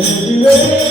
आता